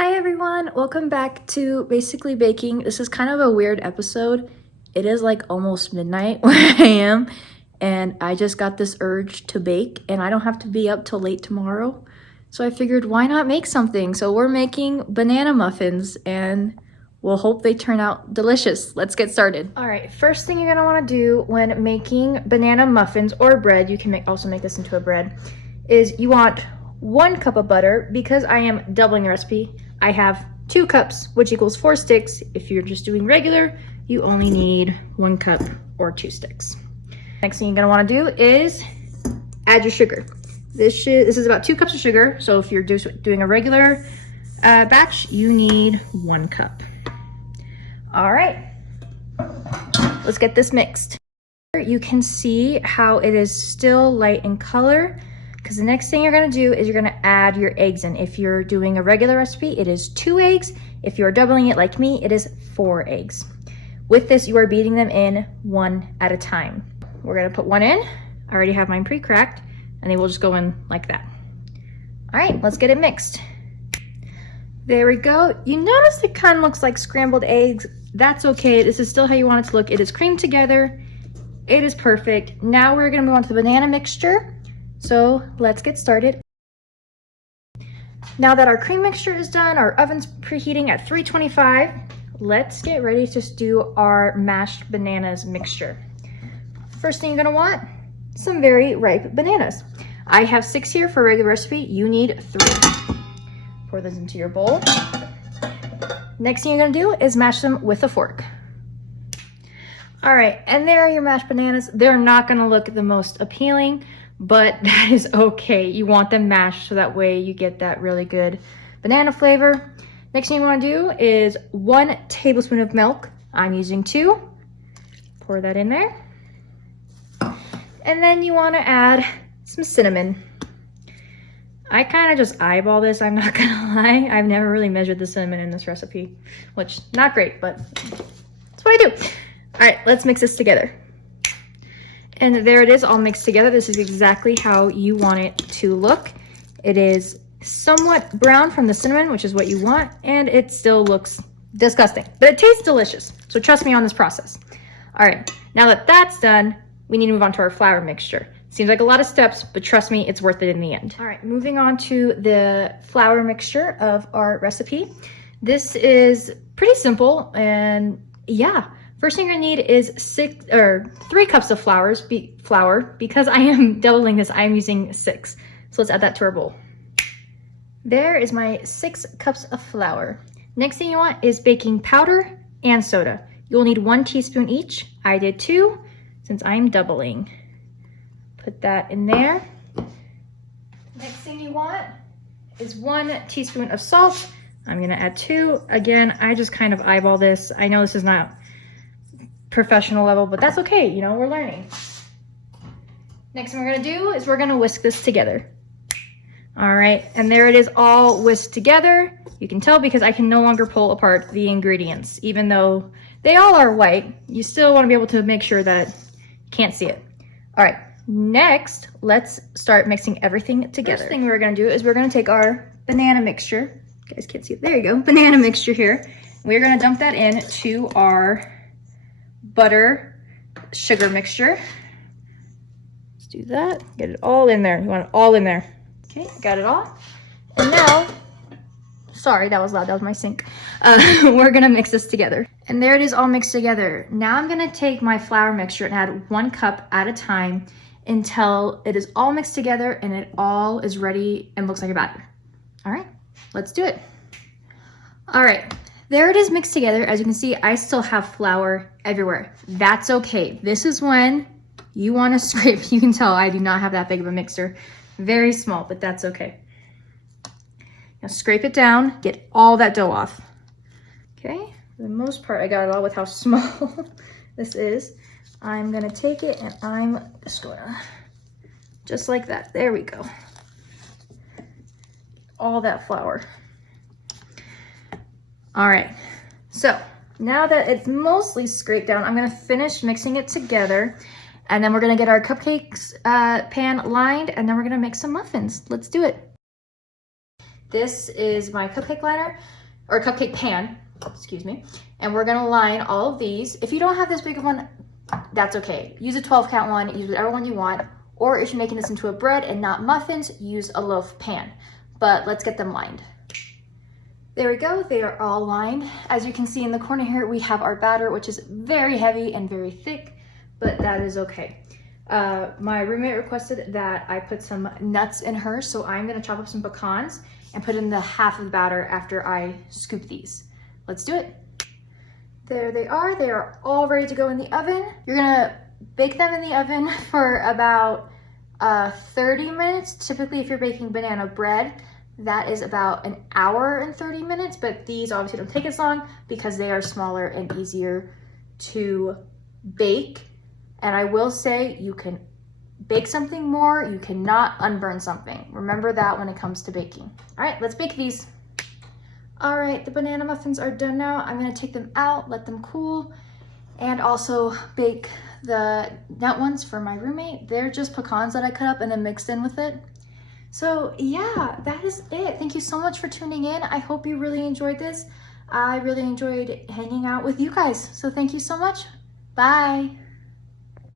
Hi everyone, welcome back to Basically Baking. This is kind of a weird episode. It is like almost midnight where I am, and I just got this urge to bake, and I don't have to be up till late tomorrow. So I figured, why not make something? So we're making banana muffins, and we'll hope they turn out delicious. Let's get started. All right, first thing you're gonna wanna do when making banana muffins or bread, you can also make this into a bread, is you want 1 cup of butter. Because I am doubling the recipe, I have 2 cups, which equals 4 sticks. If you're just doing regular, you only need 1 cup or 2 sticks. Next thing you're gonna wanna do is add your sugar. This is about 2 cups of sugar. So if you're doing a regular batch, you need 1 cup. All right, let's get this mixed. You can see how it is still light in color, because the next thing you're gonna do is you're gonna add your eggs in. If you're doing a regular recipe, it is 2 eggs. If you're doubling it like me, it is 4 eggs. With this, you are beating them in 1 at a time. We're gonna put 1 in. I already have mine pre-cracked, and they will just go in like that. All right, let's get it mixed. There we go. You notice it kind of looks like scrambled eggs. That's okay, this is still how you want it to look. It is creamed together. It is perfect. Now we're gonna move on to the banana mixture. So let's get started. Now that our cream mixture is done, our oven's preheating at 325, let's get ready to do our mashed bananas mixture. First thing you're gonna want, some very ripe bananas. I have 6 here for a regular recipe, you need 3. Pour those into your bowl. Next thing you're gonna do is mash them with a fork. All right, and there are your mashed bananas. They're not gonna look the most appealing, but that is okay. You want them mashed so that way you get that really good banana flavor. Next thing you wanna do is 1 tablespoon of milk. I'm using 2. Pour that in there. And then you wanna add some cinnamon. I kind of just eyeball this, I'm not gonna lie. I've never really measured the cinnamon in this recipe, which not great, but that's what I do. All right, let's mix this together. And there it is, all mixed together. This is exactly how you want it to look. It is somewhat brown from the cinnamon, which is what you want, and it still looks disgusting, but it tastes delicious. So trust me on this process. All right, now that that's done, we need to move on to our flour mixture. Seems like a lot of steps, but trust me, it's worth it in the end. All right, moving on to the flour mixture of our recipe. This is pretty simple, and yeah. First thing you're gonna need is 3 cups of flour. Because I am doubling this, I am using 6. So let's add that to our bowl. There is my 6 cups of flour. Next thing you want is baking powder and soda. You'll need 1 teaspoon each. I did 2 since I'm doubling. Put that in there. Next thing you want is 1 teaspoon of salt. I'm gonna add 2. Again, I just kind of eyeball this. I know this is not professional level, but that's okay, you know, we're learning. Next thing we're gonna do is we're gonna whisk this together. All right, and there it is, all whisked together. You can tell because I can no longer pull apart the ingredients. Even though they all are white, you still wanna be able to make sure that you can't see it. All right, next, let's start mixing everything together. First thing we're gonna do is we're gonna take our banana mixture. You guys can't see it, there you go, banana mixture here. We're gonna dump that into our butter sugar mixture. Let's do that. Get it all in there. You want it all in there. Okay, got it all. And now, sorry, that was loud. That was my sink. We're gonna mix this together. And there it is, all mixed together. Now I'm gonna take my flour mixture and add 1 cup at a time until it is all mixed together and it all is ready and looks like a batter. All right, let's do it. All right. There it is mixed together. As you can see, I still have flour everywhere. That's okay. This is when you want to scrape. You can tell I do not have that big of a mixer. Very small, but that's okay. Now scrape it down, get all that dough off. Okay, for the most part, I got it all with how small this is. I'm gonna take it and I'm just gonna, just like that. There we go. All that flour. All right, so now that it's mostly scraped down, I'm gonna finish mixing it together, and then we're gonna get our cupcakes pan lined, and then we're gonna make some muffins. Let's do it. This is my cupcake liner, or cupcake pan, excuse me. And we're gonna line all of these. If you don't have this big of one, that's okay. Use a 12 count one, use whatever one you want. Or if you're making this into a bread and not muffins, use a loaf pan. But let's get them lined. There we go, they are all lined. As you can see in the corner here, we have our batter, which is very heavy and very thick, but that is okay. My roommate requested that I put some nuts in hers, so I'm gonna chop up some pecans and put in the half of the batter after I scoop these. Let's do it. There they are all ready to go in the oven. You're gonna bake them in the oven for about 30 minutes. Typically, if you're baking banana bread, that is about an hour and 30 minutes, but these obviously don't take as long because they are smaller and easier to bake. And I will say, you can bake something more, you cannot unburn something. Remember that when it comes to baking. All right, let's bake these. All right, the banana muffins are done now. I'm gonna take them out, let them cool, and also bake the nut ones for my roommate. They're just pecans that I cut up and then mixed in with it. So yeah, that is it. Thank you so much for tuning in. I hope you really enjoyed this. I really enjoyed hanging out with you guys. So thank you so much. Bye.